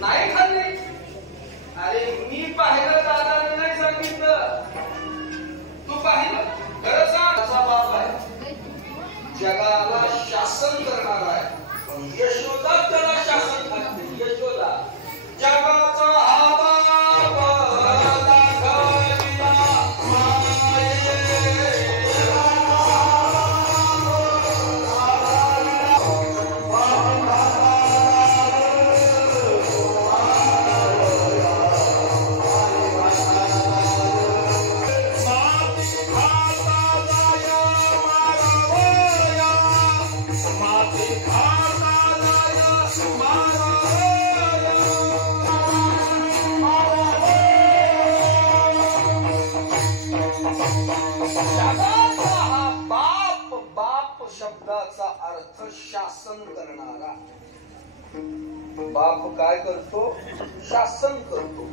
नाही खाल्ली. अरे मी पाहिलं दादाने नाही सांगितलं. तू पाहिलं खरं सांग. असा बाप आहे जगाला शासन करणार आहे पण यशोदा त्याला शासन करते. यशोदा जगाचा हा बाप शब्दाचा अर्थ शासन करणारा. बाप काय करतो? शासन करतो.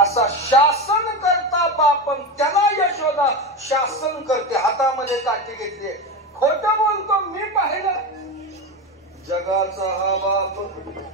असा शासन करता बाप त्याला यशोदा शासन करते. हातामध्ये काठी घेतली. खोटं बोलतो मी पाहिलं. जगाचा हा बाप